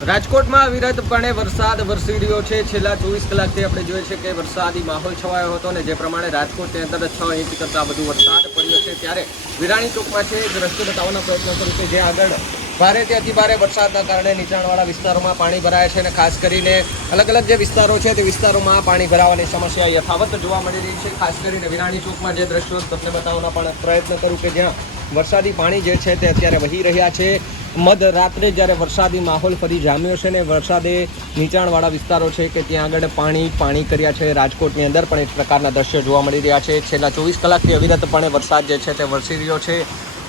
રાજકોટમાં અવિરતપણે વરસાદ વરસી રહ્યો છે। છેલ્લા 24 કલાકથી આપણે જોઈએ છે કે વરસાદી માહોલ છવાયો હતો અને જે પ્રમાણે રાજકોટની અંદર 6 ઇંચ કરતાં વધુ વરસાદ પડ્યો છે। ત્યારે વિરાણી ચોકમાં છે દ્રશ્ય બતાવવાનો પ્રયત્ન કરું કે જે આગળ ભારેથી અતિભારે વરસાદના કારણે નીચાણવાળા વિસ્તારોમાં પાણી ભરાય છે અને ખાસ કરીને અલગ અલગ જે વિસ્તારો છે તે વિસ્તારોમાં પાણી ભરાવાની સમસ્યા યથાવત જોવા મળી રહી છે। ખાસ કરીને વિરાણી ચોકમાં જે દ્રશ્યો તમને બતાવવાનો પણ પ્રયત્ન કરું કે જ્યાં વરસાદી પાણી જે છે તે અત્યારે વહી રહ્યા છે। મધરાત્રે જ્યારે વરસાદી માહોલ ફરી જામ્યો છે ને વરસાદે નીચાણવાળા વિસ્તારો છે કે ત્યાં આગળ પાણી કર્યા છે। રાજકોટની અંદર પણ એક પ્રકારના દ્રશ્યો જોવા મળી રહ્યા છે। છેલ્લા 24 કલાકથી અવિરતપણે વરસાદ જે છે તે વરસી રહ્યો છે।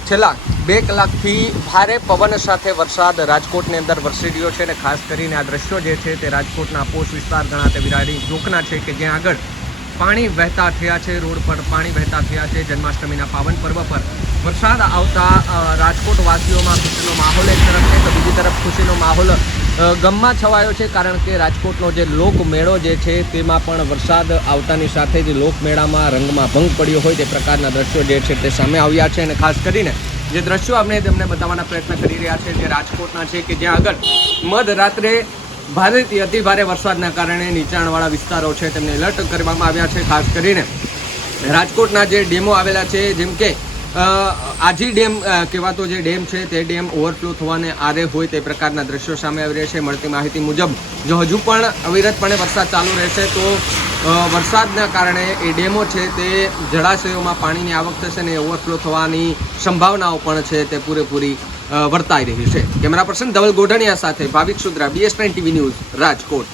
છેલ્લા 2 કલાકથી ભારે પવન સાથે વરસાદ રાજકોટની અંદર વરસી રહ્યો છે અને ખાસ કરીને આ દ્રશ્યો જે છે તે રાજકોટના પોશ વિસ્તાર ગણાતે વિરાણી ચોકના છે કે જ્યાં આગળ પાણી વહેતા થયા છે, રોડ પર પાણી વહેતા થયા છે। જન્માષ્ટમીના પાવન પર્વ પર વરસાદ આવતા રાજકોટ વાસીઓમાં ખુશીનો માહોલ એક તરફ છે તો બીજી તરફ ખુશીનો માહોલ ગમમાં છવાયો છે, કારણ કે રાજકોટનો જે લોકમેળો જે છે તેમાં પણ વરસાદ આવતાની સાથે જ લોકમેળામાં રંગમાં ભંગ પડ્યો હોય તે પ્રકારના દ્રશ્યો જે છે તે સામે આવ્યા છે। અને ખાસ કરીને જે દ્રશ્યો આપણે તેમને બતાવવાના પ્રયત્ન કરી રહ્યા છે જે રાજકોટના છે કે જ્યાં આગળ મધરાત્રે ભારેથી અતિભારે વરસાદના કારણે નીચાણવાળા વિસ્તારો છે તેમને એલર્ટ કરવામાં આવ્યા છે। ખાસ કરીને રાજકોટના જે ડેમો આવેલા છે જેમ કે આજી ડેમ કહેવાતો જે ડેમ છે તે ડેમ ઓવરફ્લો થવાને આરે હોય તે પ્રકારના દ્રશ્યો સામે આવી રહ્યા છે। મળતી માહિતી મુજબ જો હજુ પણ અવિરતપણે વરસાદ ચાલુ રહેશે તો વરસાદના કારણે એ ડેમો છે તે જળાશયોમાં પાણીની આવક થશે અને ઓવરફ્લો થવાની સંભાવનાઓ પણ છે તે પૂરેપૂરી વર્તાઈ રહી છે। કેમેરા પર્સન ધવલ ગોઢણિયા સાથે Bhavik Sudra, BS9 TV news, Rajkot.